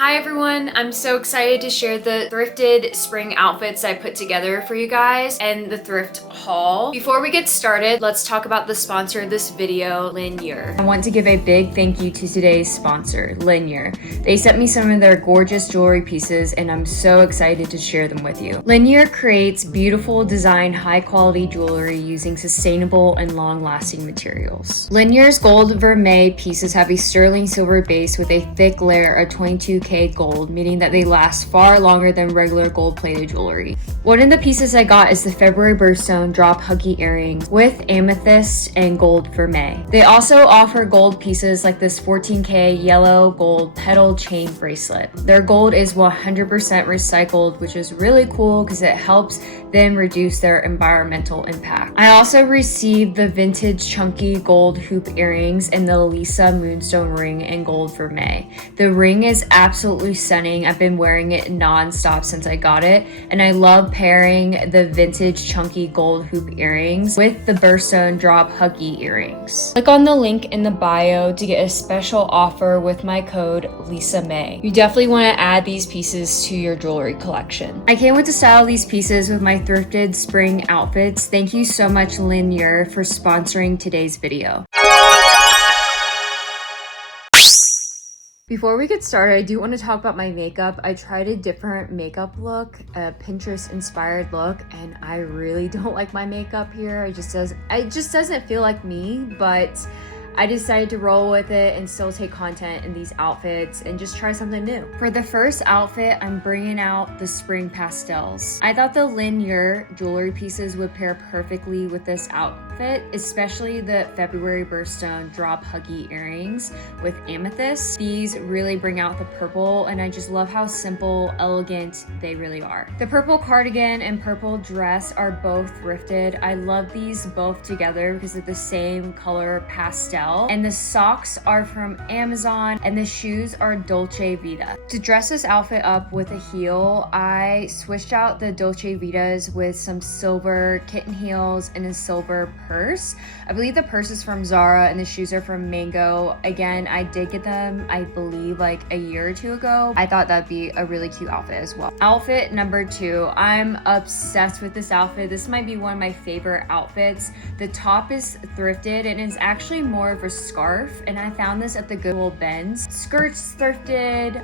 Hi everyone, I'm so excited to share the thrifted spring outfits I put together for you guys and the thrift haul. Before we get started, let's talk about the sponsor of this video, Linjer. I want to give a big thank you to today's sponsor, Linjer. They sent me some of their gorgeous jewelry pieces and I'm so excited to share them with you. Linjer creates beautiful design, high quality jewelry using sustainable and long-lasting materials. Linjer's gold vermeil pieces have a sterling silver base with a thick layer of 22K gold, meaning that they last far longer than regular gold-plated jewelry. One of the pieces I got is the February birthstone drop huggy earrings with amethyst and gold vermeil. They also offer gold pieces like this 14K yellow gold petal chain bracelet. Their gold is 100% recycled, which is really cool because it helps them reduce their environmental impact. I also received the vintage chunky gold hoop earrings and the Lisa moonstone ring in gold vermeil. The ring is absolutely stunning. I've been wearing it non-stop since I got it, and I love pairing the vintage chunky gold hoop earrings with the birthstone drop huggy earrings. Click on the link in the bio to get a special offer with my code LisaMay. You definitely want to add these pieces to your jewelry collection. I can't wait to style these pieces with my thrifted spring outfits. Thank you so much, Linjer, for sponsoring today's video. Before we get started, I do want to talk about my makeup. I tried a different makeup look, a Pinterest inspired look, and I really don't like my makeup here. It just doesn't feel like me, but I decided to roll with it and still take content in these outfits and just try something new. For the first outfit, I'm bringing out the spring pastels. I thought the Linjer jewelry pieces would pair perfectly with this outfit, especially the February birthstone drop huggy earrings with amethyst. These really bring out the purple, and I just love how simple, elegant they really are. The purple cardigan and purple dress are both thrifted. I love these both together because they're the same color pastel. And the socks are from Amazon and the shoes are Dolce Vita. To dress this outfit up with a heel, I switched out the Dolce Vitas with some silver kitten heels and a silver purse. I believe the purse is from Zara and the shoes are from Mango. Again, I did get them, I believe, like a year or two ago. I thought that'd be a really cute outfit as well. Outfit number 2. I'm obsessed with this outfit. This might be one of my favorite outfits. The top is thrifted and it's actually more of a scarf, and I found this at the Goodwill Bins. Skirts thrifted,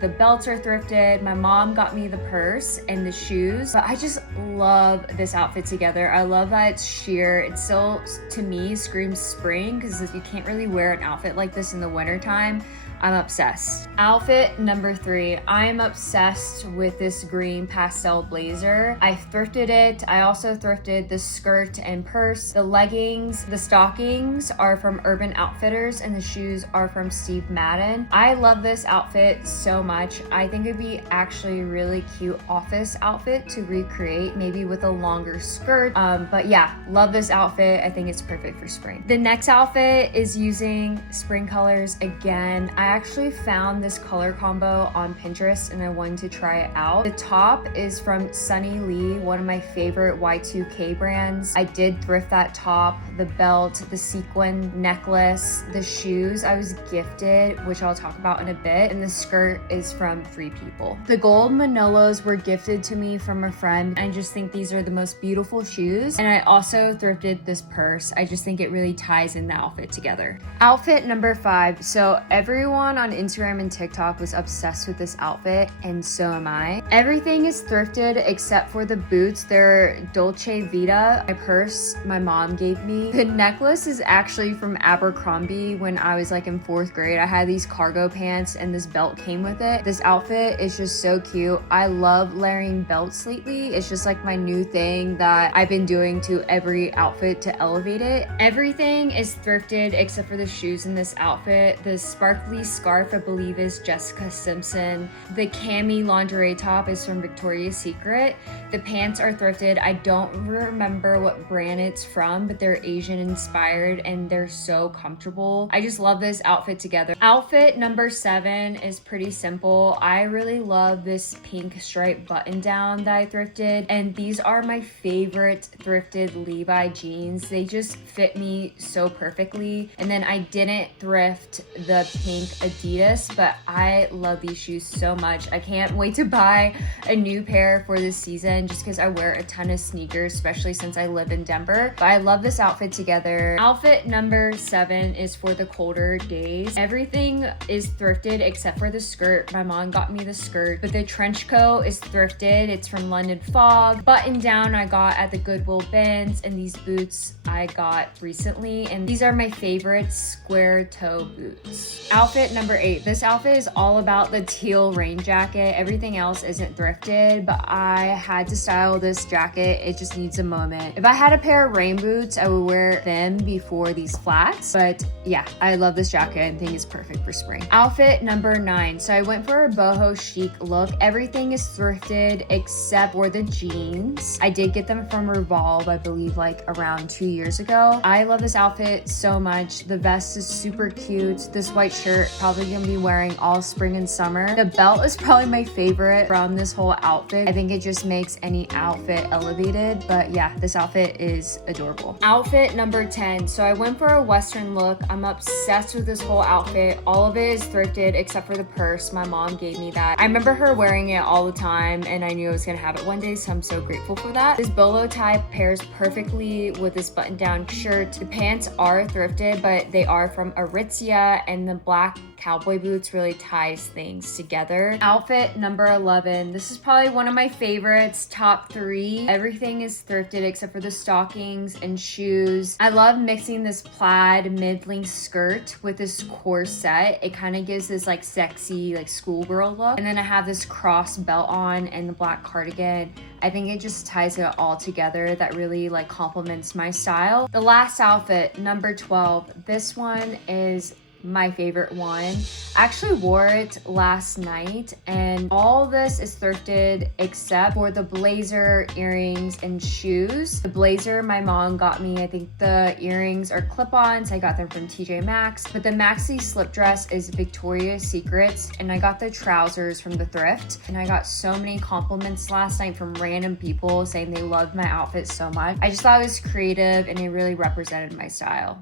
the belts are thrifted. My mom got me the purse and the shoes, but I just love this outfit together. I love that it's sheer. It still, to me, screams spring because you can't really wear an outfit like this in the winter time. I'm obsessed. Outfit number 3. I'm obsessed with this green pastel blazer. I thrifted it. I also thrifted the skirt and purse. The leggings, the stockings are from Urban Outfitters and the shoes are from Steve Madden. I love this outfit so much. I think it'd be actually a really cute office outfit to recreate, maybe with a longer skirt. But yeah, love this outfit. I think it's perfect for spring. The next outfit is using spring colors again. I actually found this color combo on Pinterest and I wanted to try it out. The top is from Sunny Lee, one of my favorite Y2K brands. I did thrift that top, the belt, the sequin necklace, the shoes I was gifted, which I'll talk about in a bit, and the skirt is from Free People. The gold Manolos were gifted to me from a friend. I just think these are the most beautiful shoes, and I also thrifted this purse. I just think it really ties in the outfit together. Outfit number 5. So everyone on Instagram and TikTok was obsessed with this outfit, and so am I. Everything is thrifted except for the boots. They're Dolce Vita. My purse my mom gave me. The necklace is actually from Abercrombie when I was like in 4th grade. I had these cargo pants and this belt came with it. This outfit is just so cute. I love layering belts lately. It's just like my new thing that I've been doing to every outfit to elevate it. Everything is thrifted except for the shoes in this outfit. The sparkly scarf, I believe, is Jessica Simpson. The cami lingerie top is from Victoria's Secret. The pants are thrifted. I don't remember what brand it's from, but they're Asian inspired and they're so comfortable. I just love this outfit together. Outfit number 7 is pretty simple. I really love this pink stripe button down that I thrifted, and these are my favorite thrifted Levi jeans. They just fit me so perfectly. And then I didn't thrift the pink Adidas, but I love these shoes so much. I can't wait to buy a new pair for this season just because I wear a ton of sneakers, especially since I live in Denver. But I love this outfit together. Outfit number 7 is for the colder days. Everything is thrifted except for the skirt. My mom got me the skirt, but the trench coat is thrifted. It's from London Fog. Button down I got at the Goodwill bins, and these boots I got recently, and these are my favorite square toe boots. Outfit number 8. This outfit is all about the teal rain jacket. Everything else isn't thrifted, but I had to style this jacket. It just needs a moment. If I had a pair of rain boots, I would wear them before these flats, but yeah, I love this jacket and think it's perfect for spring. Outfit number 9. So I went for a boho chic look. Everything is thrifted except for the jeans. I did get them from Revolve, I believe like around 2 years ago. I love this outfit so much. The vest is super cute. This white shirt, probably gonna be wearing all spring and summer. The belt is probably my favorite from this whole outfit. I think it just makes any outfit elevated, but yeah, this outfit is adorable. Outfit number 10. So I went for a Western look. I'm obsessed with this whole outfit. All of it is thrifted except for the purse. My mom gave me that. I remember her wearing it all the time, and I knew I was gonna have it one day, so I'm so grateful for that. This bolo tie pairs perfectly with this button-down shirt. The pants are thrifted, but they are from Aritzia, and the black cowboy boots really ties things together. Outfit number 11. This is probably one of my favorites, top 3. Everything is thrifted except for the stockings and shoes. I love mixing this plaid mid-length skirt with this corset. It kind of gives this like sexy like schoolgirl look. And then I have this cross belt on and the black cardigan. I think it just ties it all together. That really like complements my style. The last outfit, number 12. This one is my favorite one. I actually wore it last night, and all this is thrifted except for the blazer, earrings, and shoes. The blazer my mom got me. I think the earrings are clip-ons. I got them from TJ Maxx, but the maxi slip dress is Victoria's Secrets, and I got the trousers from the thrift. And I got so many compliments last night from random people saying they loved my outfit so much. I just thought it was creative and it really represented my style.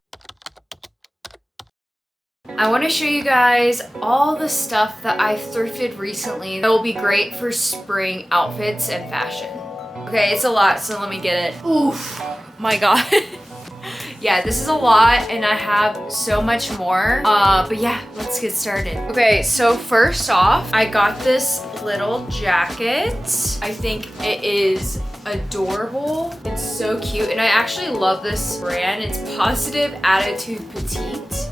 I want to show you guys all the stuff that I've thrifted recently that will be great for spring outfits and fashion. Okay, it's a lot, so let me get it. Oof, my god. Yeah, this is a lot and I have so much more. But yeah, let's get started. Okay, so first off, I got this little jacket. I think it is adorable. It's so cute, and I actually love this brand. It's Positive Attitude Petite.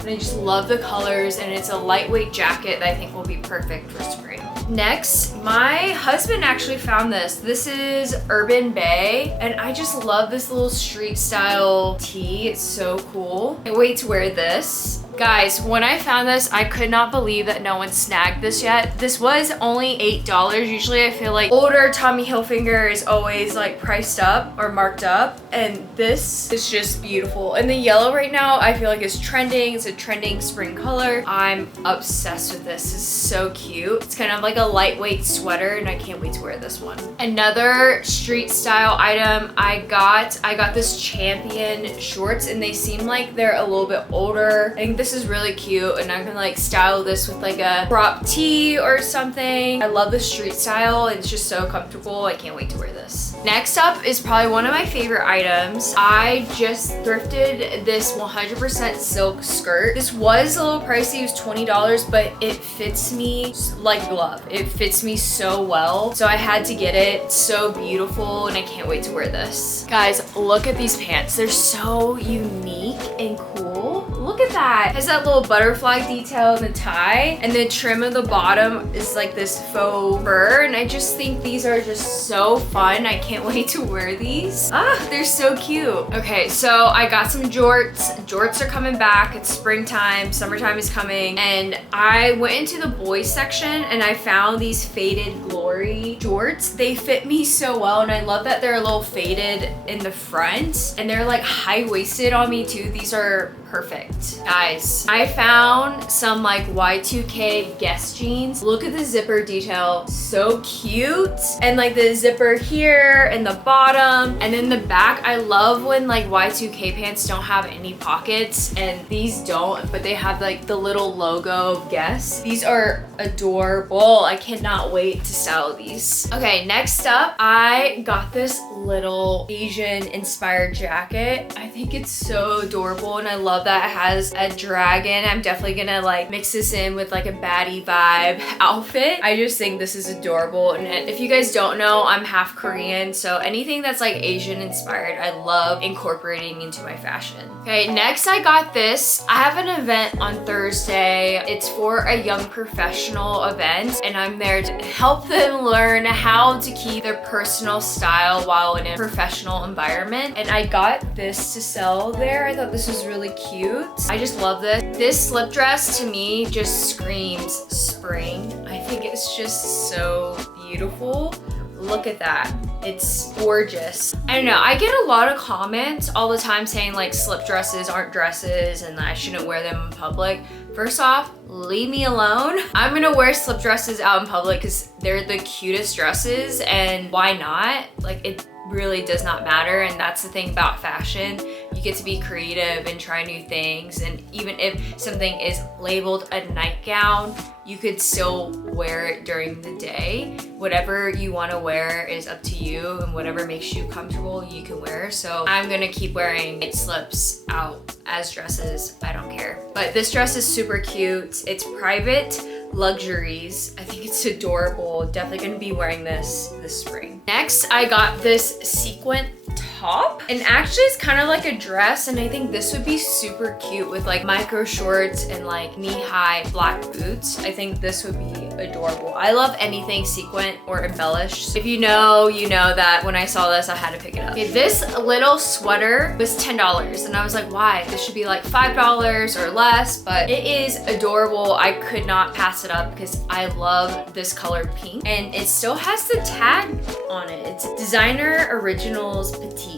And I just love the colors, and it's a lightweight jacket that I think will be perfect for spring. Next, my husband actually found this. This is Urban Bay, and I just love this little street style tee. It's so cool. I can't wait to wear this. Guys, when I found this, I could not believe that no one snagged this yet. This was only $8. Usually I feel like older Tommy Hilfiger is always like priced up or marked up, and this is just beautiful. And the yellow right now I feel like is trending. It's a trending spring color. I'm obsessed with this. It's so cute. It's kind of like a lightweight sweater, and I can't wait to wear this one. Another street style item I got this Champion shorts, and they seem like they're a little bit older. I think this is really cute, and I can like style this with like a crop tee or something. I love the street style. It's just so comfortable. I can't wait to wear this. Next up is probably one of my favorite items. I just thrifted this 100% silk skirt. This was a little pricey. It was $20, but it fits me like a glove. It fits me so well, so I had to get it. It's so beautiful, and I can't wait to wear this. Guys, look at these pants. They're so unique and cool. Look at that. It has that little butterfly detail in the tie, and the trim of the bottom is like this faux fur, and I just think these are just so fun. I can't wait to wear these. They're so cute. Okay, so I got some jorts. Jorts are coming back. It's springtime, summertime is coming, and I went into the boys section and I found these Faded Glory jorts. They fit me so well, and I love that they're a little faded in the front, and they're like high-waisted on me too. These are perfect. Guys, I found some like Y2K Guess jeans. Look at the zipper detail, so cute. And like the zipper here and the bottom, and then the back. I love when like Y2K pants don't have any pockets, and these don't, but they have like the little logo of Guess. These are adorable. I cannot wait to style these. Okay, next up, I got this little Asian inspired jacket. I think it's so adorable, and I love that it has a dragon. I'm definitely gonna like mix this in with like a baddie vibe outfit. I just think this is adorable. And if you guys don't know, I'm half Korean, so anything that's like Asian inspired, I love incorporating into my fashion. Okay, next I got this. I have an event on Thursday. It's for a young professional event, and I'm there to help them learn how to keep their personal style while in a professional environment. And I got this to sell there. I thought this was really cute. I just love this. This slip dress to me just screams spring. I think it's just so beautiful. Look at that. It's gorgeous. I don't know, I get a lot of comments all the time saying like slip dresses aren't dresses and I shouldn't wear them in public. First off, leave me alone. I'm gonna wear slip dresses out in public because they're the cutest dresses, and why not? Like, it really does not matter. And that's the thing about fashion. You get to be creative and try new things. And even if something is labeled a nightgown, you could still wear it during the day. Whatever you want to wear is up to you, and whatever makes you comfortable, you can wear. So I'm gonna keep wearing slips out as dresses. I don't care. But this dress is super cute. It's Private Luxuries. I think it's adorable. Definitely gonna be wearing this spring. Next, I got this sequin top, and actually it's kind of like a dress, and I think this would be super cute with like micro shorts and like knee-high black boots. I think this would be adorable. I love anything sequin or embellished. If you know, you know that when I saw this, I had to pick it up. Okay, this little sweater was $10, and I was like, why? This should be like $5 or less, but it is adorable. I could not pass it up because I love this color pink, and it still has the tag on it. It's Designer Originals Petite.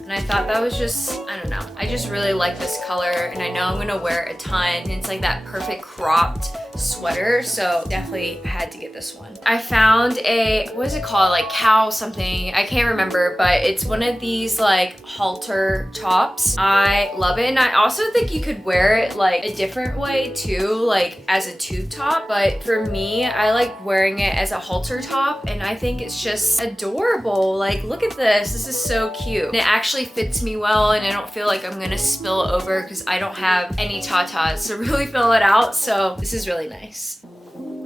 And I thought that was just, I don't know. I just really like this color, and I know I'm gonna wear a ton. And it's like that perfect cropped sweater, so definitely had to get this one. I found a, what is it called? Like cow something, I can't remember, but it's one of these like halter tops. I love it, and I also think you could wear it like a different way too, like as a tube top. But for me, I like wearing it as a halter top, and I think it's just adorable. Like, look at this. This is so cute. And it actually fits me well, and I don't feel like I'm gonna spill over because I don't have any tatas to really fill it out. So this is really nice.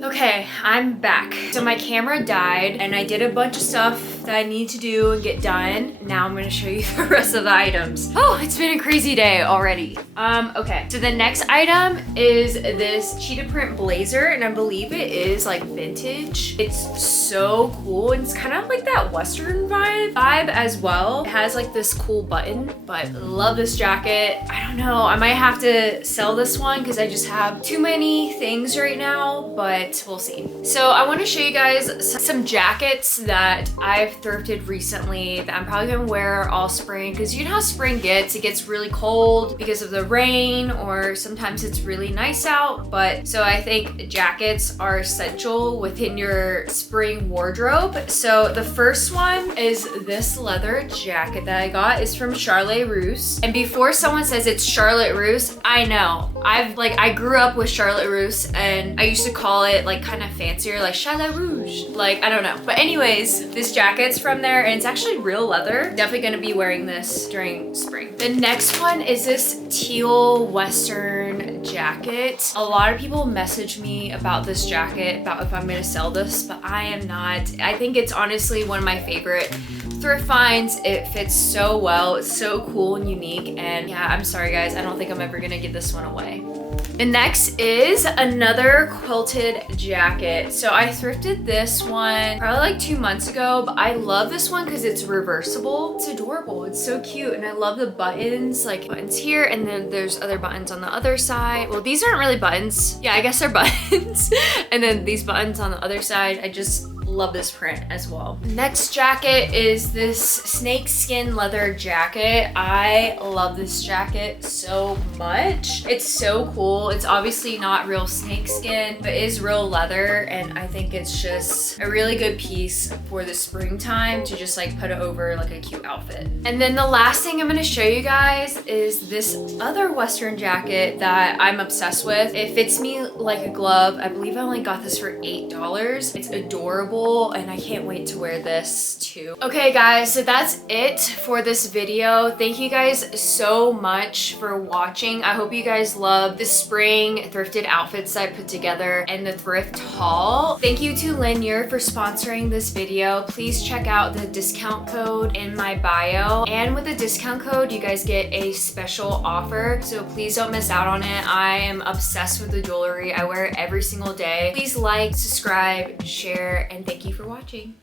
Okay, I'm back. So my camera died, and I did a bunch of stuff that I need to do and get done. Now I'm gonna show you the rest of the items. Oh, it's been a crazy day already. Okay, so the next item is this cheetah print blazer, and I believe it is like vintage. It's so cool, and it's kind of like that Western vibe as well. It has like this cool button, but love this jacket. I don't know, I might have to sell this one because I just have too many things right now, but we'll see. So I want to show you guys some jackets that I've thrifted recently that I'm probably gonna wear all spring, because you know how spring gets. It gets really cold because of the rain, or sometimes it's really nice out. But so I think jackets are essential within your spring wardrobe. So the first one is this leather jacket that I got. Is from Charlotte Russe. And before someone says it's Charlotte Russe, I know. I grew up with Charlotte Russe, and I used to call it like kind of fancier, like Charlotte Rouge. Like, I don't know. But anyways, this jacket's from there, and it's actually real leather. Definitely gonna be wearing this during spring. The next one is this teal Western jacket. A lot of people message me about this jacket, about if I'm gonna sell this, but I am not. I think it's honestly one of my favorite thrift finds. It fits so well. It's so cool and unique. And yeah, I'm sorry guys, I don't think I'm ever gonna give this one away. The next is another quilted jacket. So I thrifted this one probably like 2 months ago, but I love this one because it's reversible. It's adorable. It's so cute, and I love the buttons, like buttons here, and then there's other buttons on the other side. Well, these aren't really buttons. Yeah, I guess they're buttons. And then these buttons on the other side. I just love this print as well. Next jacket is this snakeskin leather jacket. I love this jacket so much. It's so cool. It's obviously not real snakeskin, but it is real leather, and I think it's just a really good piece for the springtime to just like put it over like a cute outfit. And then the last thing I'm gonna show you guys is this other Western jacket that I'm obsessed with. It fits me like a glove. I believe I only got this for $8. It's adorable, and I can't wait to wear this too. Okay guys, so that's it for this video. Thank you guys so much for watching. I hope you guys love the spring thrifted outfits I put together and the thrift haul. Thank you to Linjer for sponsoring this video. Please check out the discount code in my bio, and with the discount code you guys get a special offer, so please don't miss out on it. I am obsessed with the jewelry. I wear it every single day. Please like, subscribe, share, and thank you for watching.